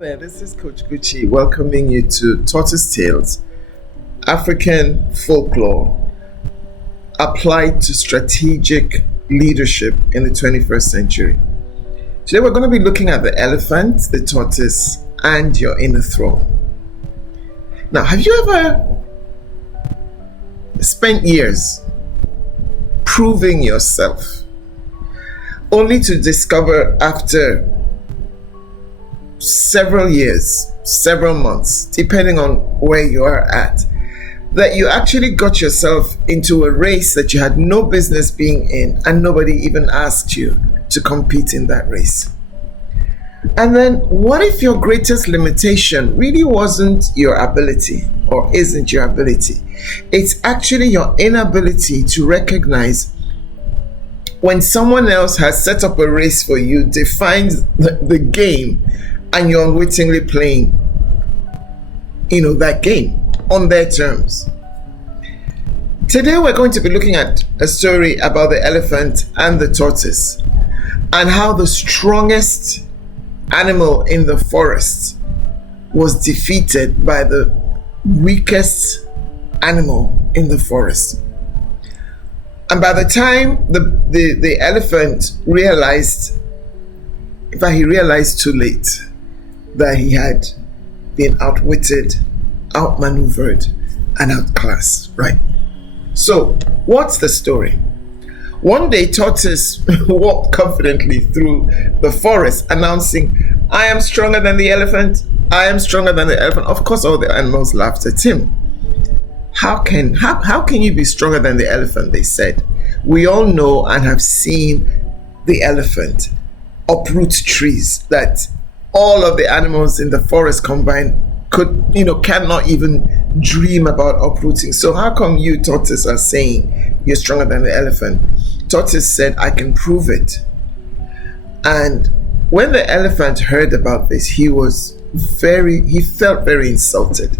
There, this is Coach Gucci welcoming you to Tortoise Tales, African folklore applied to strategic leadership in the 21st century. Today we're going to be looking at the elephant, the tortoise, and your inner throne. Now, have you ever spent years proving yourself only to discover after several years, several months, depending on where you are at, that you actually got yourself into a race that you had no business being in and nobody even asked you to compete in that race? And then what if your greatest limitation really wasn't your ability or isn't your ability? It's actually your inability to recognize when someone else has set up a race for you, defined the game, and you're unwittingly playing, that game on their terms. Today we're going to be looking at a story about the elephant and the tortoise and how the strongest animal in the forest was defeated by the weakest animal in the forest. And by the time the elephant realized, in fact, he realized too late that he had been outwitted, outmaneuvered, and outclassed, right? So, what's the story? One day, Tortoise walked confidently through the forest, announcing, "I am stronger than the elephant. I am stronger than the elephant." Of course, all the animals laughed at him. How can you be stronger than the elephant? They said. We all know and have seen the elephant uproot trees that all of the animals in the forest combined cannot even dream about uprooting. So how come you, Tortoise, are saying you're stronger than the elephant? Tortoise said, "I can prove it." And when the elephant heard about this, he felt very insulted,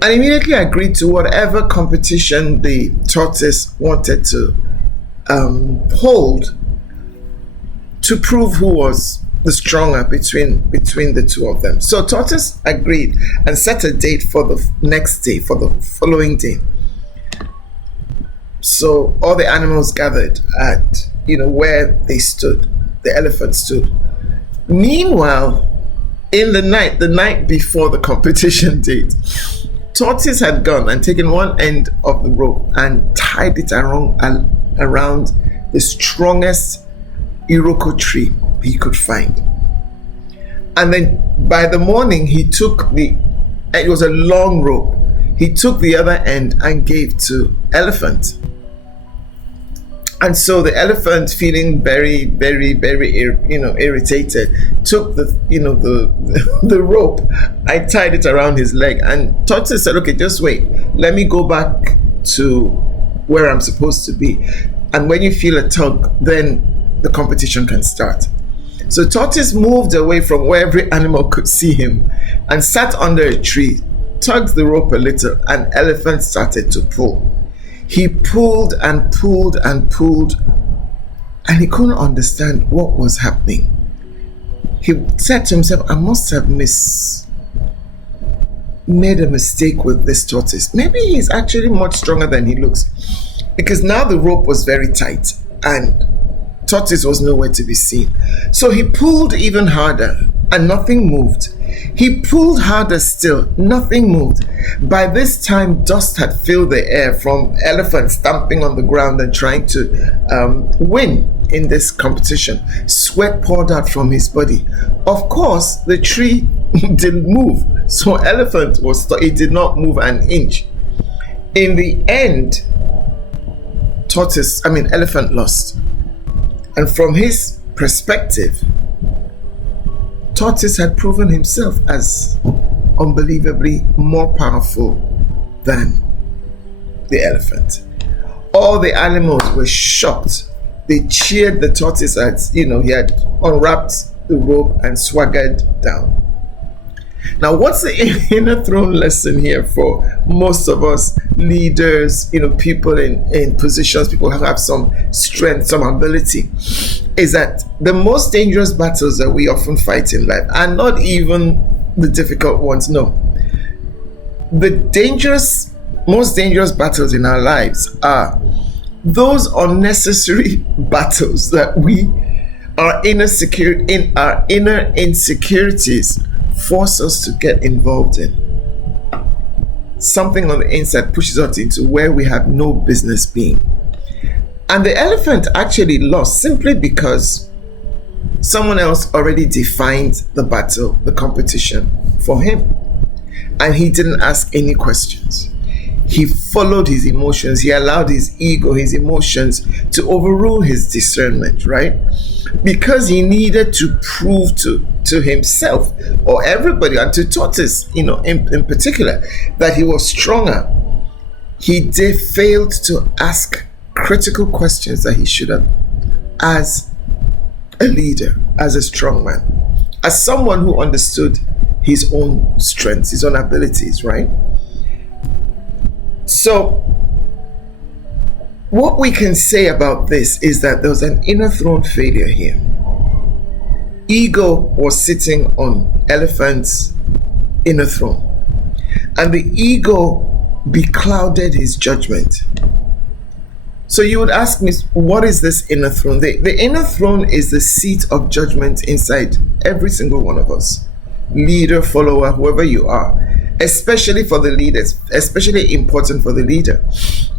and immediately agreed to whatever competition the tortoise wanted to hold to prove who was the stronger between the two of them. So Tortoise agreed and set a date for the next day, for the following day. So all the animals gathered at where they stood, the elephant stood. Meanwhile, in the night before the competition date, Tortoise had gone and taken one end of the rope and tied it around the strongest Iroko tree he could find. And then by the morning, it was a long rope, he took the other end and gave to elephant. And so the elephant, feeling very, very, very, irritated, took the rope. I tied it around his leg, and Tortoise said, "Okay, just wait. Let me go back to where I'm supposed to be. And when you feel a tug, then the competition can start." So Tortoise moved away from where every animal could see him and sat under a tree, tugged the rope a little, and elephant started to pull. He pulled and pulled and pulled, and he couldn't understand what was happening. He said to himself, "I must have made a mistake with this tortoise. Maybe he's actually much stronger than he looks." Because now the rope was very tight and Tortoise was nowhere to be seen. So he pulled even harder and nothing moved. He pulled harder still, nothing moved. By this time, dust had filled the air from elephants stamping on the ground and trying to win in this competition. Sweat poured out from his body. Of course, the tree didn't move, so elephant it did not move an inch. In the end, elephant lost. And from his perspective, Tortoise had proven himself as unbelievably more powerful than the elephant. All the animals were shocked. They cheered the tortoise as he had unwrapped the rope and swaggered down. Now, what's the inner throne lesson here for most of us leaders, people in positions, people who have some strength, some ability, is that the most dangerous battles that we often fight in life are not even the difficult ones. No. The most dangerous battles in our lives are those unnecessary battles that our inner insecurities force us to get involved in. Something on the inside pushes us into where we have no business being. And the elephant actually lost simply because someone else already defined the battle, the competition for him. And he didn't ask any questions. He followed his emotions. He allowed his ego, his emotions to overrule his discernment, right? Because he needed to prove to himself or everybody, and to Tortoise, in particular, that he was stronger. He failed to ask critical questions that he should have as a leader, as a strong man, as someone who understood his own strengths, his own abilities, right? So, what we can say about this is that there was an inner throne failure here. Ego was sitting on elephant's inner throne, and the ego beclouded his judgment. So you would ask me, what is this inner throne? The inner throne is the seat of judgment inside every single one of us. Leader, follower, whoever you are, especially for the leaders, especially important for the leader.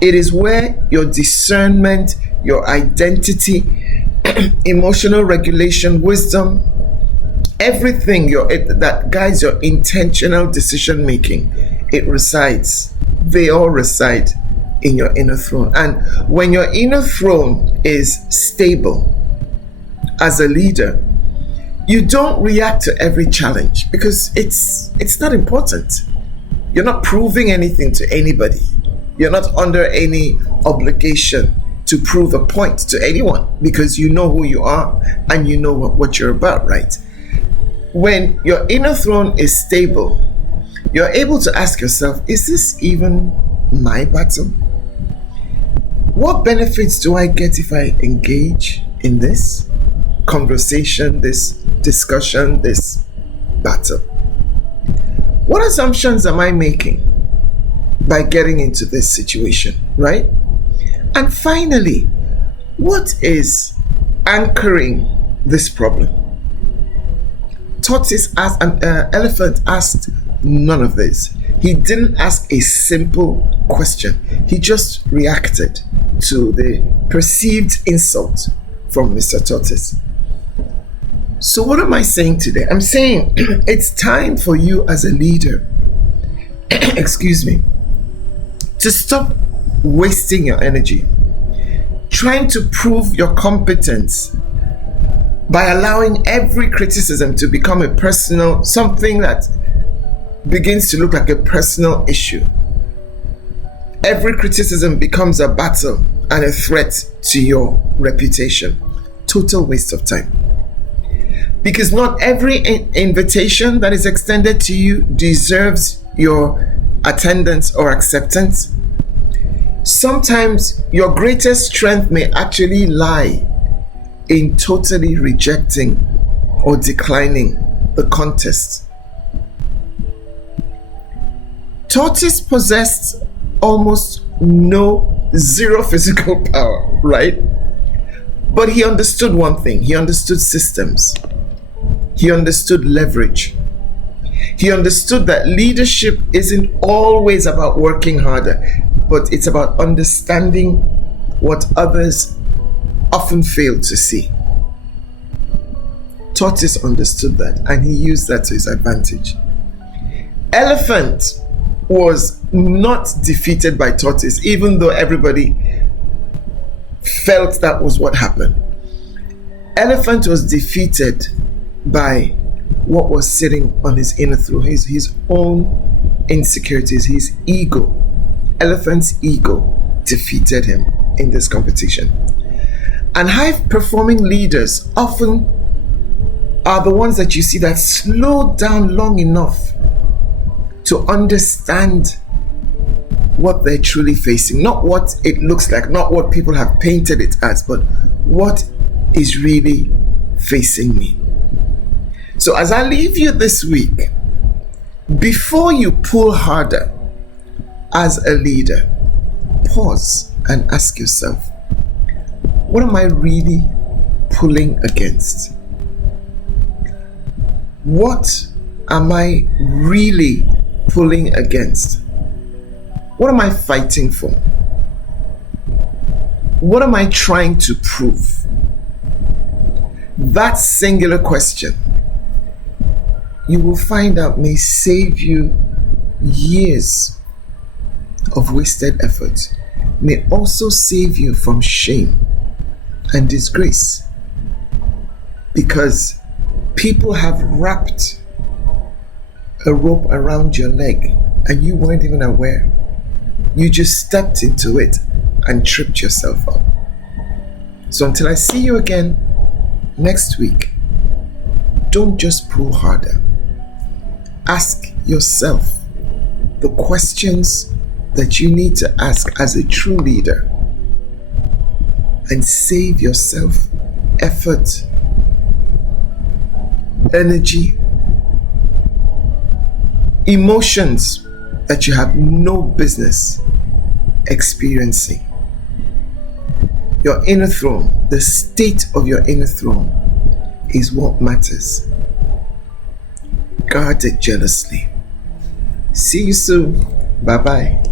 It is where your discernment, your identity, emotional regulation, wisdom, everything that guides your intentional decision making, it resides. They all reside in your inner throne. And when your inner throne is stable as a leader, you don't react to every challenge because it's not important. You're not proving anything to anybody. You're not under any obligation to prove a point to anyone because you know who you are and you know what you're about, right? When your inner throne is stable, you're able to ask yourself, is this even my battle? What benefits do I get if I engage in this conversation, this discussion, this battle? What assumptions am I making by getting into this situation, right? And finally, what is anchoring this problem? Elephant asked none of this. He didn't ask a simple question. He just reacted to the perceived insult from Mr. Tortoise. So what am I saying today? I'm saying it's time for you as a leader, excuse me, to stop wasting your energy trying to prove your competence by allowing every criticism to become something that begins to look like a personal issue. Every criticism becomes a battle and a threat to your reputation. Total waste of time. Because not every invitation that is extended to you deserves your attendance or acceptance. Sometimes your greatest strength may actually lie in totally rejecting or declining the contest. Tortoise possessed almost zero physical power, right? But he understood one thing. He understood systems. He understood leverage. He understood that leadership isn't always about working harder, but it's about understanding what others often fail to see. Tortoise understood that, and he used that to his advantage. Elephant was not defeated by Tortoise, even though everybody felt that was what happened. Elephant was defeated by what was sitting on his inner throne, his own insecurities, his ego. Elephant's ego defeated him in this competition. And high-performing leaders often are the ones that you see that slow down long enough to understand what they're truly facing. Not what it looks like, not what people have painted it as, but what is really facing me. So as I leave you this week, before you pull harder as a leader, pause and ask yourself, what am I really pulling against? What am I really pulling against? What am I fighting for? What am I trying to prove? That singular question, you will find out, may save you years of wasted effort, may also save you from shame and disgrace, because people have wrapped a rope around your leg and you weren't even aware. You just stepped into it and tripped yourself up. So until I see you again next week, don't just pull harder. Ask yourself the questions that you need to ask as a true leader, and save yourself effort, energy, emotions that you have no business experiencing. Your inner throne, the state of your inner throne, is what matters. Guard it jealously. See you soon. Bye-bye.